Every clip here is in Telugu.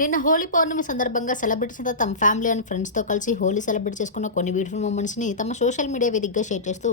నిన్న హోలీ పౌర్ణమి సందర్భంగా సెలబ్రిటీస్ అంతా తమ ఫ్యామిలీ అండ్ ఫ్రెండ్స్తో కలిసి హోలీ సెలబ్రేట్ చేసుకున్న కొన్ని బ్యూటిఫుల్ మూమెంట్స్ని తమ సోషల్ మీడియా వేదికగా షేర్ చేస్తూ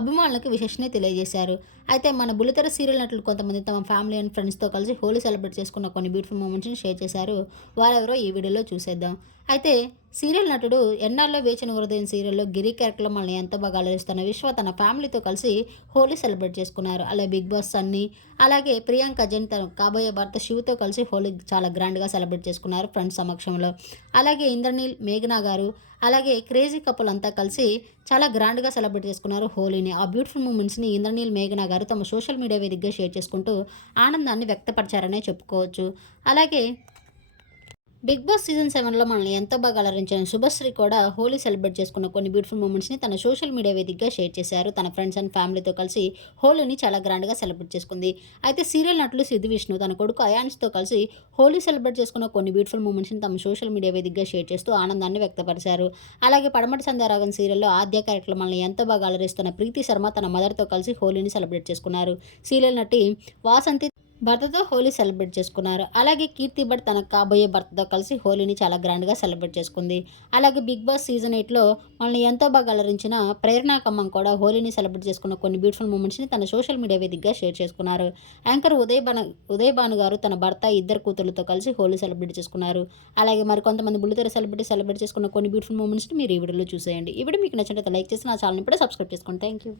అభిమానులకు విశేషనే తెలియజేశారు. అయితే మన బులితెర సీరియల్ నటులు కొంతమంది తమ ఫ్యామిలీ అండ్ ఫ్రెండ్స్తో కలిసి హోలీ సెలబ్రేట్ చేసుకున్న కొన్ని బ్యూటిఫుల్ మూమెంట్స్ని షేర్ చేశారు. వారెవరో ఈ వీడియోలో చూసేద్దాం. అయితే సీరియల్ నటుడు ఎన్నాళ్ళలో వేచిన హృదయం సీరియల్లో గిరి క్యారెక్టర్లో మనల్ని ఎంత బాగా అలరిస్తున్న విశ్వ తన ఫ్యామిలీతో కలిసి హోలీ సెలబ్రేట్ చేసుకున్నారు. అలాగే బిగ్ బాస్ సన్నీ అలాగే ప్రియాంక జైన్ తన కాబోయే భర్త శివతో కలిసి హోలీ చాలా గ్రాండ్గా సెలబ్రేట్ చేసుకున్నారు ఫ్రెండ్స్ సమక్షంలో. అలాగే ఇంద్రనీల్ మేఘనా గారు అలాగే క్రేజీ కపుల్ అంతా కలిసి చాలా గ్రాండ్గా సెలబ్రేట్ చేసుకున్నారు హోలీని. ఆ బ్యూటిఫుల్ మూమెంట్స్ని ఇంద్రనీల్ మేఘనా గారు తమ సోషల్ మీడియా వేదికగా షేర్ చేసుకుంటూ ఆనందాన్ని వ్యక్తపరిచారనే చెప్పుకోవచ్చు. అలాగే బిగ్ బాస్ సీజన్ సెవెన్లో మనల్ని ఎంతో బాగా అలరించిన శుభశ్రీ కూడా హోలీ సెలబ్రేట్ చేసుకున్న కొన్ని బ్యూటిఫుల్ మూమెంట్స్ని తన సోషల్ మీడియా వేదికగా షేర్ చేశారు. తన ఫ్రెండ్స్ అండ్ ఫ్యామిలీతో కలిసి హోలీని చాలా గ్రాండ్గా సెలబ్రేట్ చేసుకుంది. అయితే సీరియల్ నటులు సిద్ధు విష్ణు తన కొడుకు అయాన్స్తో కలిసి హోలీ సెలబ్రేట్ చేసుకున్న కొన్ని బ్యూటిఫుల్ మూమెంట్స్ని తమ సోషల్ మీడియా వేదికగా షేర్ చేస్తూ ఆనందాన్ని వ్యక్తపరిచారు. అలాగే పడమటి సంధ్యారాగం సీరియల్లో ఆద్య క్యారెక్టర్ మనల్ని ఎంతో బాగా అలరిస్తున్న ప్రీతి శర్మ తన మదర్తో కలిసి హోలీని సెలబ్రేట్ చేసుకున్నారు. సీరియల్ నటి వాసంతి భర్తతో హోలీ సెలబ్రేట్ చేసుకున్నారు. అలాగే కీర్తి భట్ తన కాబోయే భర్తతో కలిసి హోలీని చాలా గ్రాండ్గా సెలబ్రేట్ చేసుకుంది. అలాగే బిగ్ బాస్ సీజన్ ఎయిట్లో మనల్ని ఎంతో బాగా అలరించిన ప్రేరణా కమ్మం కూడా హోలీని సెలబ్రేట్ చేసుకున్న కొన్ని బ్యూటిఫుల్ మూమెంట్స్ని తన సోషల్ మీడియా వేదికగా షేర్ చేసుకున్నారు. యాంకర్ ఉదయ్ బాను ఉదయ్ భాను గారు తన భర్త ఇద్దరు కూతురులతో కలిసి హోలీ సెలబ్రేట్ చేసుకున్నారు. అలాగే మరి కొంతమంది బుల్లితెర సెలబ్రిటీ సెలబ్రేట్ చేసుకున్న కొన్ని బ్యూటిఫుల్ మూమెంట్స్ని మీరు ఈ వీడియోలో చూసేయండి. ఈ వీడియో మీకు నచ్చినట్లయితే లైక్ చేసి నా ఛానల్ని కూడా సబ్స్క్రైబ్ చేసుకోండి. Thank you